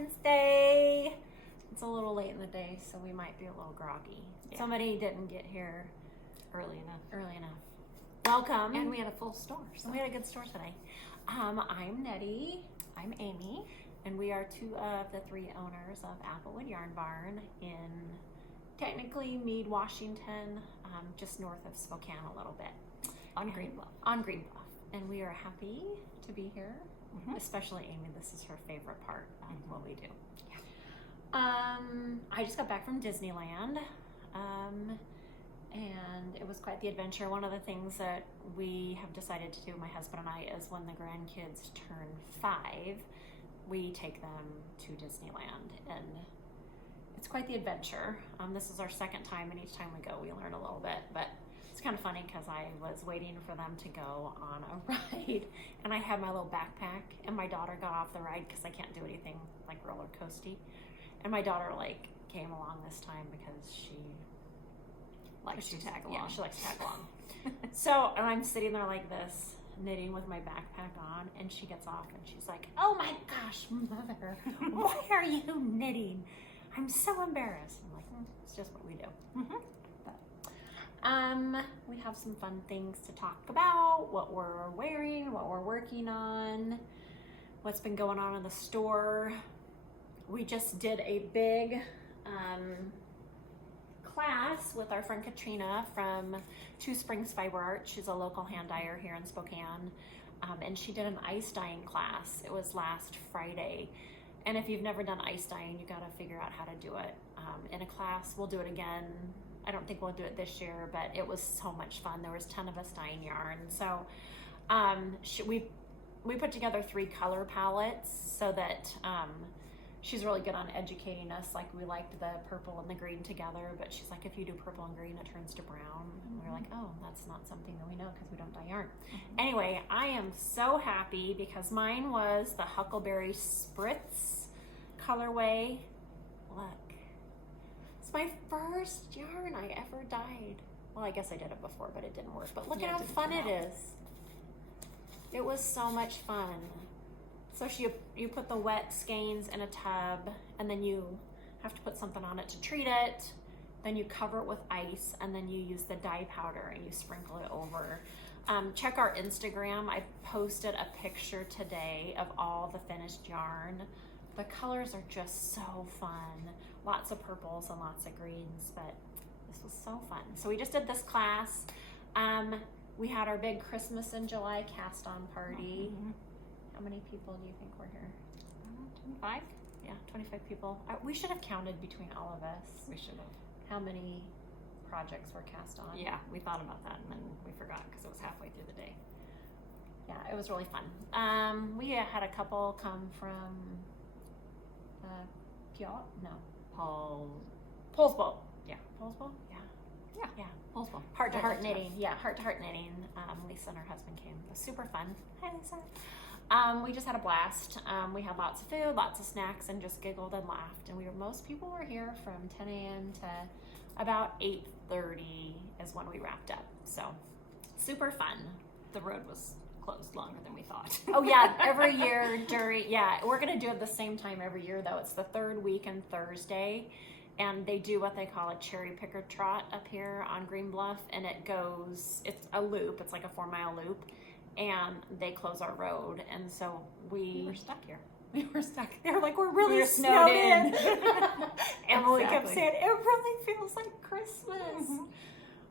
Wednesday. It's a little late in the day, so we might be a little groggy. Yeah. Somebody didn't get here early enough. Welcome. And we had a full store. So we had a good store today. I'm Nettie. I'm Amy. And we are two of the three owners of Applewood Yarn Barn in technically Meade, Washington, just north of Spokane a little bit. On Green Bluff. On Green Bluff. And we are happy to be here, especially Amy. This is her favorite part of what we do. Yeah. I just got back from Disneyland, and it was quite the adventure. One of the things that we have decided to do, my husband and I, is when the grandkids turn 5, we take them to Disneyland, and it's quite the adventure. This is our second time, and each time we go, we learn a little bit, but it's kind of funny because I was waiting for them to go on a ride, and I had my little backpack, and my daughter got off the ride because I can't do anything like roller coasty, and my daughter came along this time because she likes to tag along. Yeah, she likes to tag along. So, and I'm sitting there like this, knitting with my backpack on, and she gets off, and she's like, "Oh my gosh, Mother, why are you knitting? I'm so embarrassed." I'm like, it's just what we do. But, we have some fun things to talk about, what we're wearing, what we're working on, what's been going on in the store. We just did a big class with our friend Katrina from Two Springs Fibre Art. She's a local hand dyer here in Spokane, and she did an ice dyeing class. It was last Friday, and if you've never done ice dyeing, you got to figure out how to do it in a class. We'll do it again. I don't think we'll do it this year, but it was so much fun. There was 10 of us dyeing yarn. So we put together 3 color palettes so that she's really good on educating us. Like, we liked the purple and the green together, but she's like, if you do purple and green, it turns to brown. And we're like, oh, that's not something that we know because we don't dye yarn. Anyway, I am so happy because mine was the Huckleberry Spritz colorway. Look, it's my first yarn I ever dyed. Well, I guess I did it before, but it didn't work. But look at how fun it is. It was so much fun. So you put the wet skeins in a tub, and then you have to put something on it to treat it. Then you cover it with ice, and then you use the dye powder and you sprinkle it over. Check our Instagram. I posted a picture today of all the finished yarn. The colors are just so fun. Lots of purples and lots of greens, but this was so fun. So we just did this class. We had our big Christmas in July cast on party. How many people do you think were here? 25? Yeah, 25 people. We should have counted between all of us. We should have. How many projects were cast on? Yeah, we thought about that, and then we forgot because it was halfway through the day. Yeah, it was really fun. We had a couple come from Polsbo. Yeah. Polsbo? Yeah. Polsbo. Heart to Heart Knitting. Yeah, Heart to Heart Knitting. Lisa and her husband came. It was super fun. Hi, Lisa. We just had a blast. We had lots of food, lots of snacks, and just giggled and laughed. And most people were here from 10 a.m. to about 8:30 is when we wrapped up. So super fun. The road was closed longer than we thought. Oh yeah, every year we're gonna do it the same time every year though. It's the third week and Thursday, and they do what they call a cherry picker trot up here on Green Bluff, and it's a loop. It's like a 4-mile loop. And they close our road, and so we were stuck here. We were stuck. They were like, we're really snowed in. Emily kept saying, it really feels like Christmas.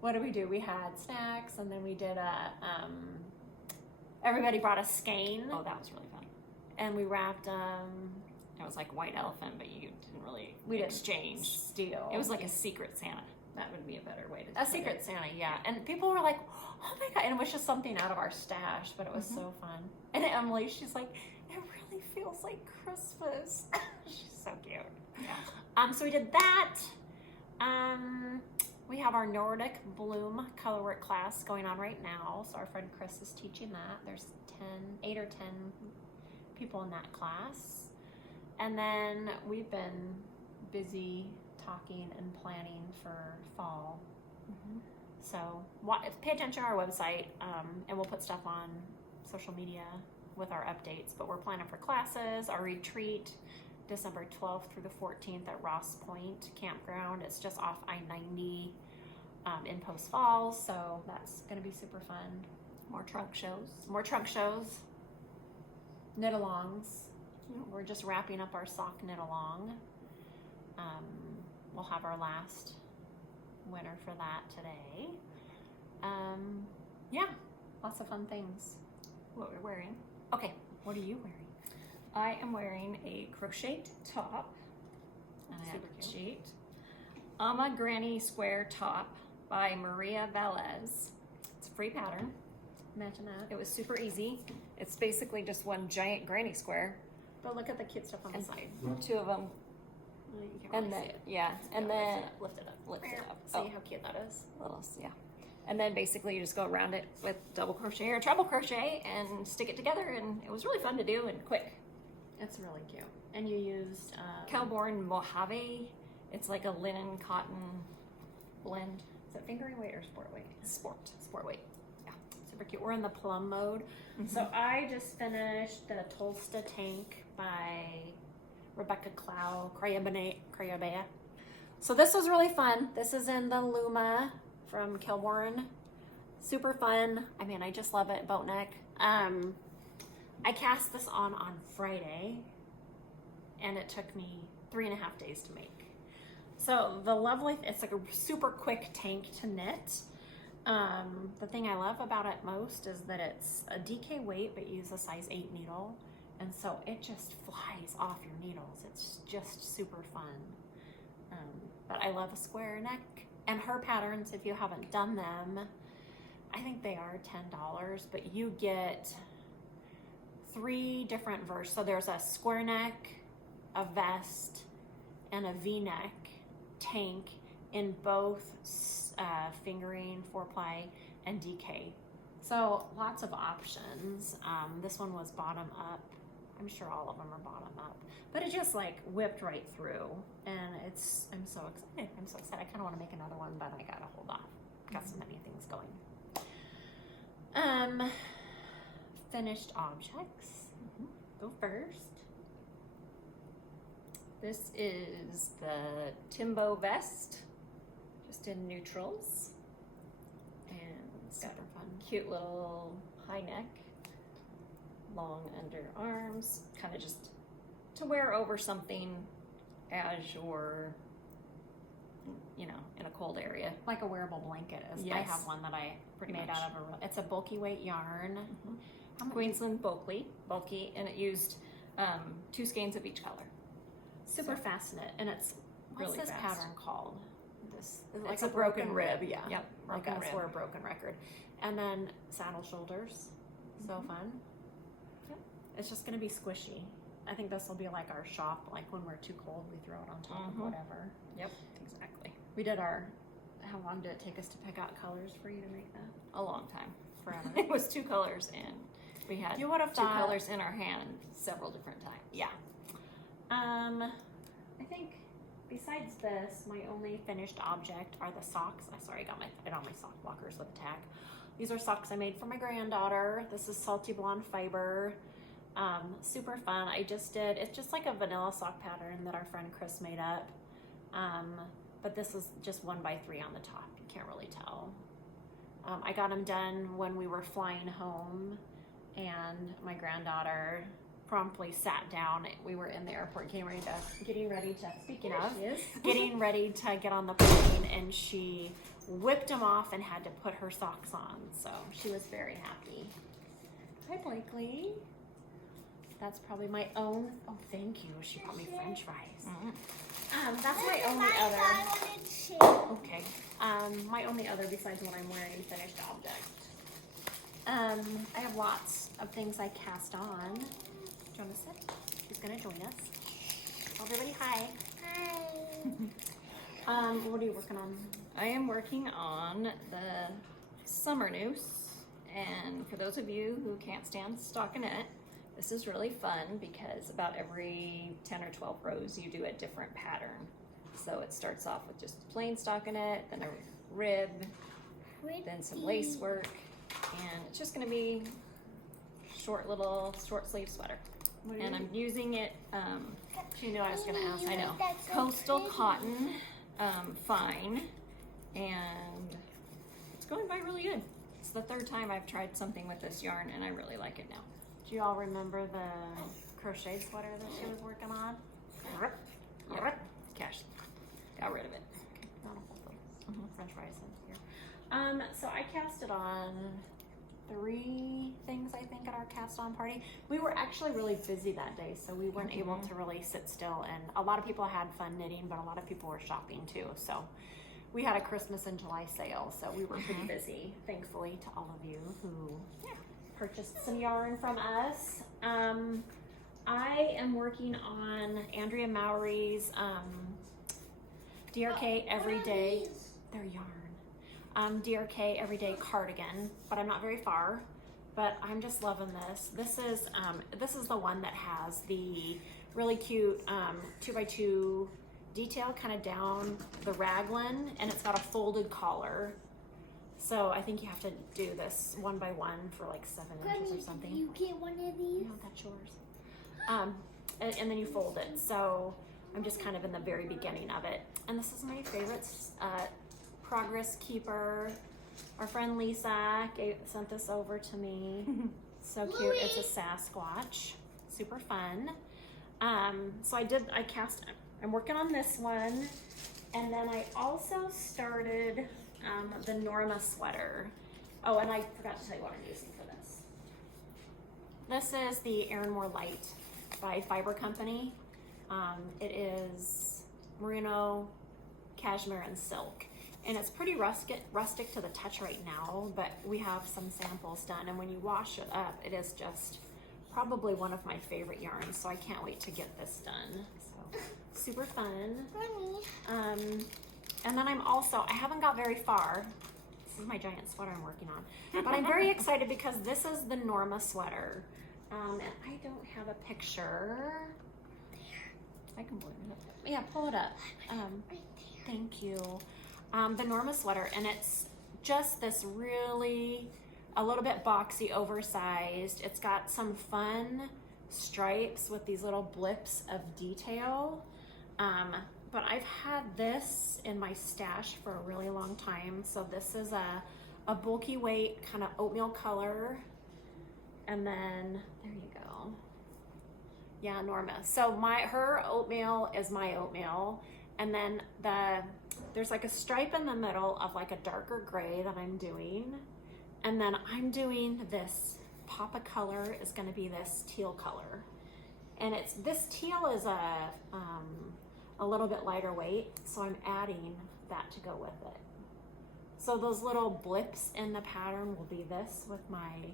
What did we do? We had snacks, and then we did everybody brought a skein. Oh, that was really fun. And we wrapped it was like white elephant, but you didn't really exchange. Steal. It was like a secret Santa. That would be a better way to a secret it. Santa, yeah. And people were like, oh my God. And it was just something out of our stash, but it was so fun. And Emily, she's like, it really feels like Christmas. She's so cute. Yeah. So we did that. We have our Nordic Bloom colorwork class going on right now. So our friend Chris is teaching that. There's 8 or 10 people in that class. And then we've been busy talking and planning for fall. So pay attention to our website, and we'll put stuff on social media with our updates. But we're planning for classes, our retreat, December 12th through the 14th at Ross Point Campground. It's just off I-90 in Post Falls, so that's going to be super fun. More trunk shows. More trunk shows. Knit-alongs. We're just wrapping up our sock knit-along. We'll have our last winner for that today. Yeah, lots of fun things. What we're wearing. Okay, what are you wearing? I am wearing a crocheted top. And I have Super a cute. sheet. Amma Granny Square Top by Maria Velez. It's a free pattern. Imagine that. It was super easy. It's basically just one giant granny square. But look at the cute stuff on the And side. two of them. You can't And really then, see it. yeah. And then, lift it up. lift it up. See how cute that is? Little, yeah. And then basically you just go around it with double crochet or treble crochet and stick it together, and it was really fun to do and quick. It's really cute. And you used Cowborn Mojave. It's like a linen cotton blend. is it fingering weight or sport weight? Sport weight. Yeah. Super cute. We're in the plum mode. So I just finished the Tolsta tank by Rebecca Clow, Crayabea. So this was really fun. This is in the Luma from Kilbourne. Super fun. I mean, I just love it. Boat neck. I cast this on Friday, and it took me 3.5 days to make. So the lovely, it's like a super quick tank to knit. The thing I love about it most is that it's a DK weight, but you use a size 8 needle. And so it just flies off your needles. It's just super fun. But I love a square neck. And her patterns, if you haven't done them, I think they are $10, but you get 3 different versions. So there's a square neck, a vest, and a V-neck tank in both fingering, 4-ply, and DK. So lots of options. This one was bottom up. I'm sure all of them are bottom up, but it just like whipped right through, and I'm so excited. I kind of want to make another one, but I gotta hold off. Got so many things going. Finished objects. Go first. This is the Timbo vest, just in neutrals. And it's got Super fun. a cute little high neck, long underarms, kind of just to wear over something as you're, you know, in a cold area. Like a wearable blanket is. I Yes. have one that I Pretty made much. out of it's a bulky weight yarn. How much? Queensland bulky, and it used 2 skeins of each color. Super fast knit, and it's what's Really this fast. pattern called? This is like It's a a broken broken rib. rib. Yeah. Yep, Like broken us, rib. we're a broken record. And then saddle shoulders. So fun. Yep. It's just gonna be squishy. I think this will be like our shop. Like when we're too cold, we throw it on top of whatever. Yep, exactly. We did our. How long did it take us to pick out colors for you to make that? A long time. Forever. It was 2 colors, and we had You would have 2 thought. colors in our hand several different times. Yeah. I think besides this, my only finished object are the socks. I got my sock blockers with a tack. These are socks I made for my granddaughter. This is Salty Blonde Fiber. Super fun. It's just like a vanilla sock pattern that our friend Chris made up. But this is just 1x3 on the top. You can't really tell. I got them done when we were flying home, and my granddaughter promptly sat down. We were in the airport getting ready to speaking of, getting ready to get on the plane, and she whipped them off and had to put her socks on. So she was very happy. Hi, Blakely. That's probably my own. Oh, thank you. She brought me French fries. That's my only other. Okay. My only other besides what I'm wearing finished object. I have lots of things I cast on. Do you want to sit? She's gonna join us. Tell everybody hi. Hi. What are you working on? I am working on the summer noose, and for those of you who can't stand stockinette, this is really fun because about every 10 or 12 rows you do a different pattern. So it starts off with just plain stockinette, then a rib, then some lace work, and it's just going to be short sleeve sweater. and I'm using it, She knew I was going to ask. I know, coastal cotton, fine, and it's going by really good. It's the third time I've tried something with this yarn, and I really like it now. Do you all remember the crocheted sweater that she was working on? Yep. Cash. Got rid of it. French fries in here. So I casted on 3 things, I think, at our cast on party. We were actually really busy that day, so we weren't able to really sit still, and a lot of people had fun knitting, but a lot of people were shopping too. So we had a Christmas in July sale, so we were pretty busy, thankfully, to all of you who purchased some yarn from us. I am working on Andrea Mowry's DRK Everyday. They're yarn. DRK Everyday Cardigan, but I'm not very far. But I'm just loving this. This is the one that has the really cute 2x2 detail kind of down the raglan, and it's got a folded collar. So I think you have to do this 1 by 1 for like 7 inches or something. Can you get one of these? No, that's yours. And then you fold it. So I'm just kind of in the very beginning of it. And this is my favorite Progress Keeper. Our friend Lisa sent this over to me. So cute. It's a Sasquatch. Super fun. So I'm working on this one. And then I also started the Norma sweater. Oh, and I forgot to tell you what I'm using for this. This is the Arranmore Light by Fibre Company. It is merino, cashmere, and silk. And it's pretty rustic to the touch right now, but we have some samples done. And when you wash it up, it is just probably one of my favorite yarns. So I can't wait to get this done. So super fun. And then I haven't got very far. This is my giant sweater I'm working on. But I'm very excited because this is the Norma sweater. And I don't have a picture. I can pull it up. Yeah, pull it up. Thank you. The Norma sweater, and it's just this really, a little bit boxy, oversized. It's got some fun stripes with these little blips of detail. But I've had this in my stash for a really long time. So this is a bulky weight, kind of oatmeal color. And then, there you go. Yeah, Norma. So her oatmeal is my oatmeal. And then there's like a stripe in the middle of like a darker gray that I'm doing. And then I'm doing this pop of color is gonna be this teal color. And this teal is a little bit lighter weight, so I'm adding that to go with it. So those little blips in the pattern will be this with my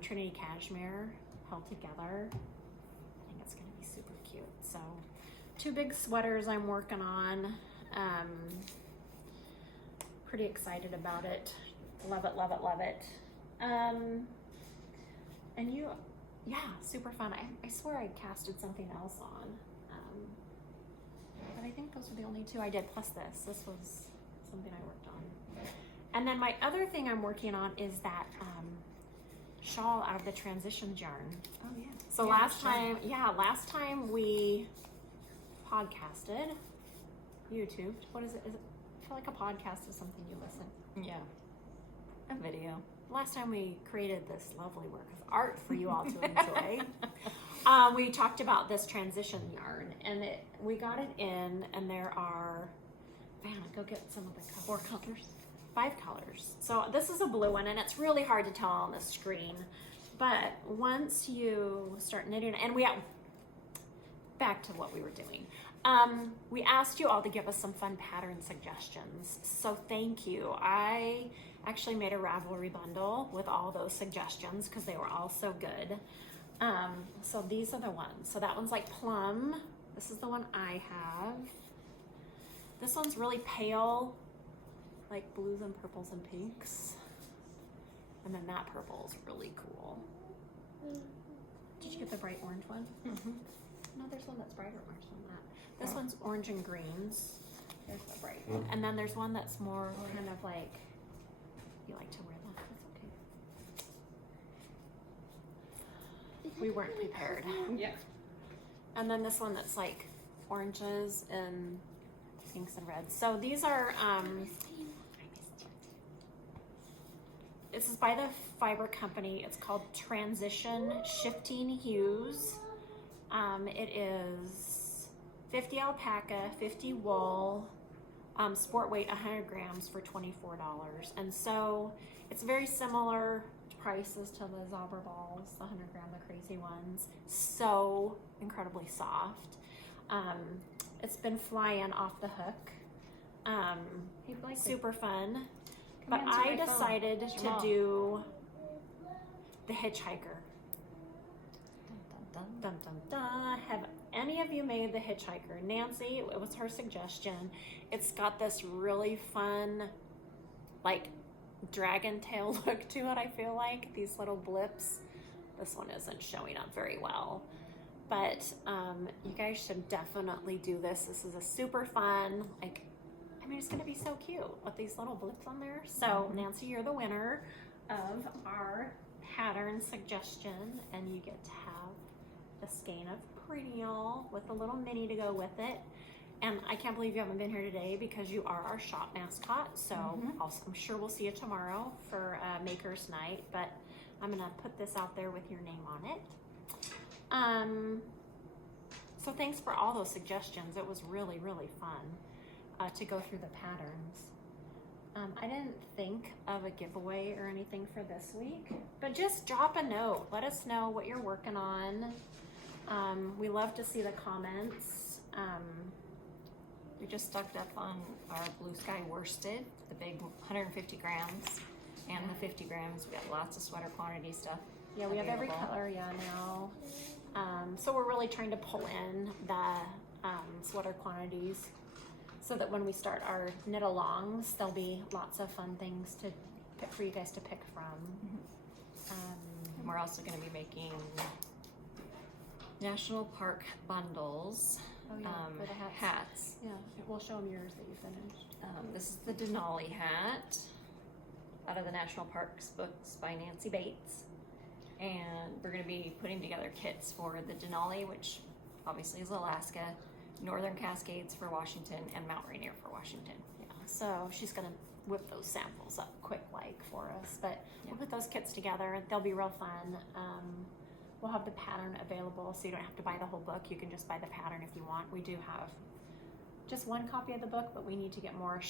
Trinity cashmere held together. I think it's gonna be super cute. So 2 big sweaters I'm working on. Pretty excited about it. Love it, love it, love it. And super fun. I swear I casted something else on. But I think those were the only 2 I did, plus this. This was something I worked on. And then my other thing I'm working on is that shawl out of the Transitions yarn. Oh yeah. So last time we podcasted, YouTube. What is it? I feel like a podcast is something you listen. Yeah. A video. Last time we created this lovely work of art for you all to enjoy. We talked about this transition yarn, and we got it in, and there are, go get some of the colors. 4 colors. 5 colors. So this is a blue one, and it's really hard to tell on the screen. But once you start knitting, and back to what we were doing. We asked you all to give us some fun pattern suggestions. So thank you. I actually made a Ravelry bundle with all those suggestions because they were all so good. So these are the ones. So that one's like plum. This is the one I have. This one's really pale, like blues and purples and pinks. And then that purple is really cool. Did you get the bright orange one? Mm-hmm. No, there's one that's brighter orange than that. This one's orange and greens. There's the bright one. And then there's one that's more kind of like, you like to wear that, that's okay. we weren't prepared. Yeah. And then this one that's like oranges and pinks and reds. So these are, this is by the Fibre Company. It's called Transition Shifting Hues. It is 50 alpaca, 50 wool, sport weight 100 grams for $24. And so it's very similar prices to the Zauber balls, the 100 gram, the crazy ones. So incredibly soft. It's been flying off the hook. Super fun. But I decided to do the Hitchhiker. Dun, dun, Dun, dun, dun. Have any of you made the Hitchhiker? Nancy, it was her suggestion. It's got this really fun, like, dragon tail look to it, I feel like. These little blips. This one isn't showing up very well. But you guys should definitely do this. This is a super fun, like, I mean, it's going to be so cute with these little blips on there. So, Nancy, you're the winner of our pattern suggestion, and you get to have a skein of perennial with a little mini to go with it. And I can't believe you haven't been here today because you are our shop mascot. So I'm sure we'll see you tomorrow for Maker's Night, but I'm going to put this out there with your name on it. So thanks for all those suggestions. It was really, really fun to go through the patterns. I didn't think of a giveaway or anything for this week, but just drop a note. Let us know what you're working on. We love to see the comments. We just stocked up on our Blue Sky worsted, the big 150 grams and the 50 grams. We got lots of sweater quantity stuff. Yeah, we have every color, now. So we're really trying to pull in the sweater quantities so that when we start our knit alongs, there'll be lots of fun things to pick for you guys to pick from. And we're also going to be making National Park bundles. For the hats. Yeah, we'll show them yours that you finished. This is the Denali hat out of the National Parks books by Nancy Bates. And we're going to be putting together kits for the Denali, which obviously is Alaska, Northern Cascades for Washington, and Mount Rainier for Washington. Yeah, so she's going to whip those samples up quick for us. But we'll put those kits together. They'll be real fun. We'll have the pattern available, so you don't have to buy the whole book. You can just buy the pattern if you want. We do have just one copy of the book, but we need to get more.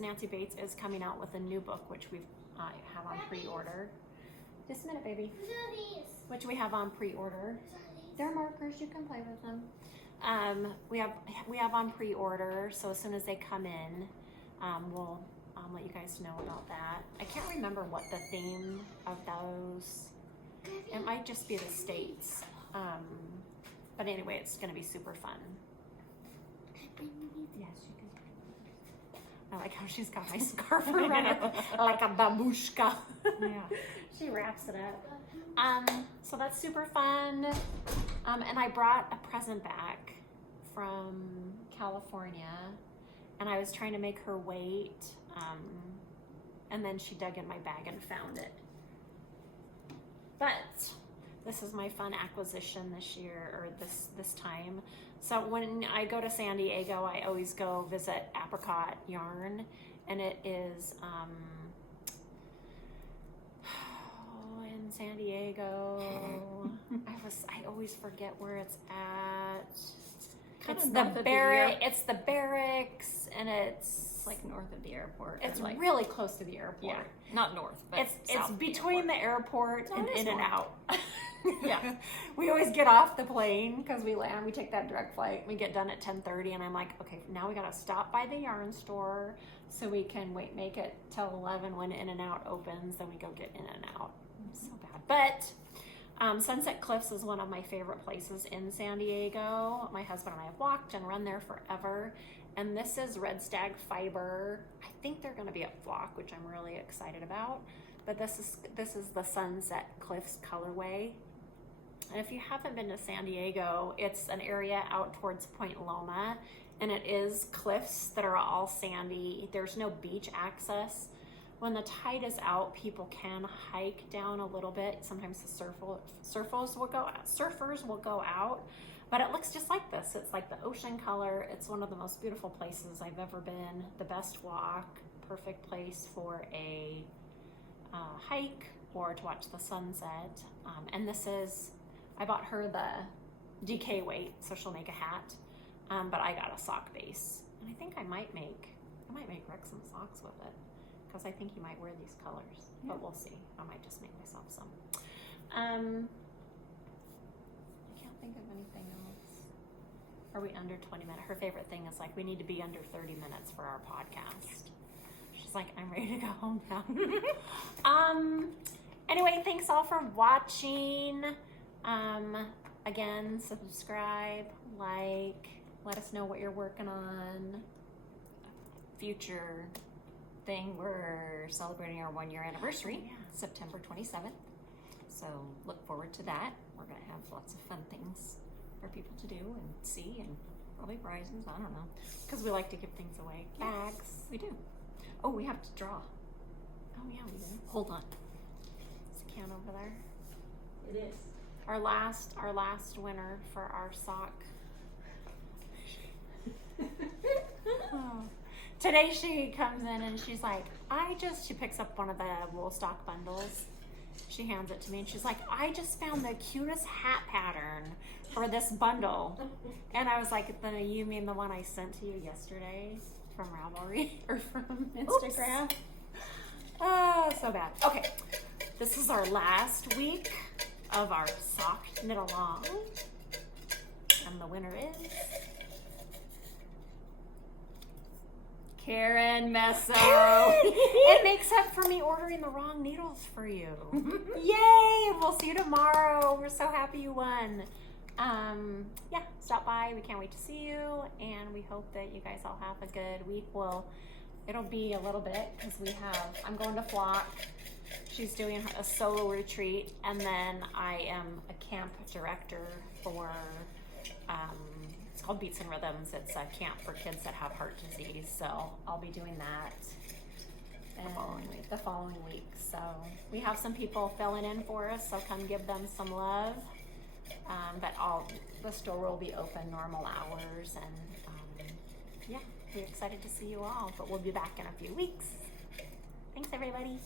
Nancy Bates is coming out with a new book, which we have on pre-order. Just a minute, baby. Which we have on pre-order. They're markers. You can play with them. We have on pre-order, so as soon as they come in, we'll let you guys know about that. I can't remember what the theme of those. It might just be the states. But anyway, it's going to be super fun. Yes, you can. I like how she's got my scarf around her like a babushka. Yeah. She wraps it up. So that's super fun. And I brought a present back from California, and I was trying to make her wait. And then she dug in my bag and found it. But this is my fun acquisition this year, or this time. So when I go to San Diego, I always go visit Apricot Yarn, and it is in San Diego. I always forget where it's at. It's the barracks, and it's like north of the airport. It's like really close to the airport. Yeah, not north, but it's between the airport and in and out. Yeah. We always get off the plane because we land. We take that direct flight. We get done at 10:30, and I'm like, okay, now we gotta stop by the yarn store so we can make it till 11 when In and Out opens. Then we go get In and Out. So bad, but. Sunset Cliffs is one of my favorite places in San Diego. My husband and I have walked and run there forever. And this is Red Stag Fiber. I think they're going to be at Flock, which I'm really excited about. But this is the Sunset Cliffs colorway. And if you haven't been to San Diego, it's an area out towards Point Loma, and it is cliffs that are all sandy. There's no beach access. when the tide is out, people can hike down a little bit. Sometimes the surfers will go out, but it looks just like this. It's like the ocean color. It's one of the most beautiful places I've ever been. The best walk, perfect place for a hike or to watch the sunset. And this is, I bought her the DK weight, so she'll make a hat. But I got a sock base, and I think I might make Rick some socks with it, because I think he might wear these colors. Yeah. But we'll see. I might just make myself some. I can't think of anything else. Are we under 20 minutes? Her favorite thing is like, we need to be under 30 minutes for our podcast. She's like, I'm ready to go home now. Anyway, thanks all for watching. Again, subscribe, like, let us know what you're working on. Future thing, we're celebrating our 1-year anniversary, September 27th. So look forward to that. We're going to have lots of fun things for people to do and see, and probably prizes. I don't know. Because we like to give things away. Bags. We do. Oh, we have to draw. Oh, yeah, we do. Hold on. Is the can over there? It is. Our last winner for our sock. Oh. Today she comes in and she's like, she picks up one of the wool stock bundles. She hands it to me and she's like, I just found the cutest hat pattern for this bundle. And I was like, you mean the one I sent to you yesterday from Ravelry or from Instagram? Oh, so bad. Okay, this is our last week of our sock knit along. And the winner is Karen Meso. It makes up for me ordering the wrong needles for you. Yay! We'll see you tomorrow. We're so happy you won. Stop by. We can't wait to see you, and we hope that you guys all have a good week. Well, it'll be a little bit because I'm going to Flock. She's doing a solo retreat, and then I am a camp director for it's called Beats and Rhythms. It's a camp for kids that have heart disease. So I'll be doing that the following week. So we have some people filling in for us, so come give them some love. But the store will be open normal hours, and we're excited to see you all. But we'll be back in a few weeks. Thanks, everybody.